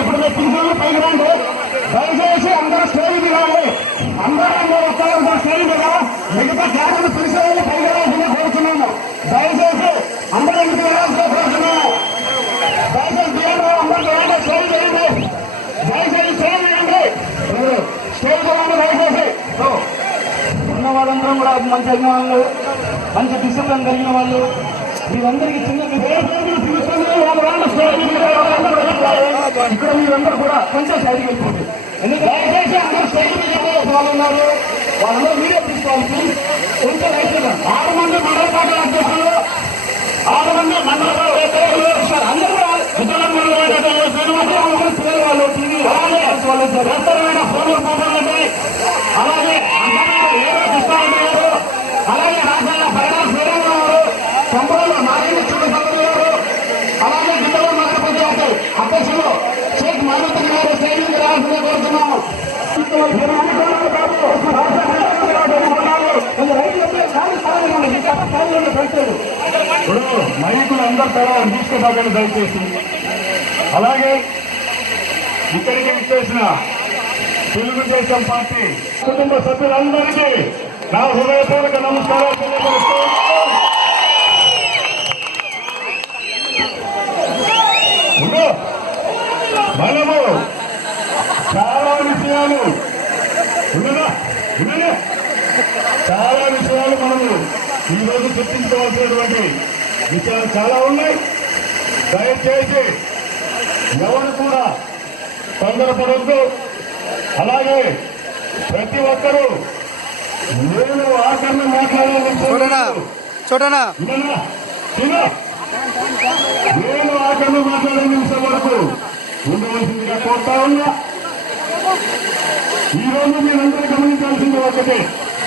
ఇప్పుడు పిలిచిన పైకి రండి. దయచేసి అందరూ స్టేజ్ దిగాలి. అందరూ ఒక్కరు స్టేజ్ మీద మిగతా క్యాడర్ పిలిచే వాళ్ళు పైకి రావాల్సిందే కోరుతున్నాము. దయచేసి అందరూ ఇంటికి వెళ్ళాల్సిందే కోరుతున్నాము. దయచేసి దిగండి, అందరూ స్టేజ్ చేయండి. దయచేసి స్టేజ్ చేయండి, స్టేజ్ చేయండి దయచేసి. ఉన్న వాళ్ళందరం కూడా మంచి అభిమానులు, మంచి డిసిప్లిన్ కలిగిన వాళ్ళు. మీరందరికీ చిన్న ఇక్కడ మీరందరూ కూడా కొంచెం సైడ్కి వెళ్ళిపోండి. ఎందుకంటే దయచేసి అందరూ స్టేజ్ మీద వాళ్ళు ఉన్నారు, వాళ్ళందరూ మీడియా తీసుకోవాలి. కొంచెం రైతు 6 మంది మండల పార్టీ అధ్యక్షులు, 6 మంది మండల అందరూ కూడా పిల్లల వాళ్ళు టీవీ వ్యవస్థమైన ఫోన్లు పోతారండి. అలాగే అలాగే రాష్ట్రాల ఫైనాన్స్ వేరేగా ఉన్నారు, సంబరంలో నారాయణ చూడగలరు, అలాగే గిద్దల నగర పంచాయతీ అధ్యక్షులు షేక్ మహమ్మద్ గారు స్టేజ్ రావాల్సిందే కోరుతున్నాము. ఇప్పుడు మైకులు అందరూ తలా తీసుకుపోకండి దయచేసి. అలాగే ఇక్కడికి ఇచ్చేసిన తెలుగుదేశం పార్టీ కుటుంబ సభ్యులందరికీ నా హృదయపూర్వక నమస్కారాలు తెలియజేస్తూ మనము చాలా విషయాలు చాలా విషయాలు మనము ఈరోజు చర్చించవలసినటువంటి విషయాలు చాలా ఉన్నాయి. దయచేసి ఎవరు కూడా తొందరపడద్దు. అలాగే ప్రతి ఒక్కరూ నేను ఆకరణ మాట్లాడాలని చూడనా నేను ఆకరణ మాట్లాడే నిమిషం వరకు ఉండవలసిందిగా కోరుతా ఉన్నా. ఈరోజు మీరందరూ గమనించాల్సింది ఒకటే,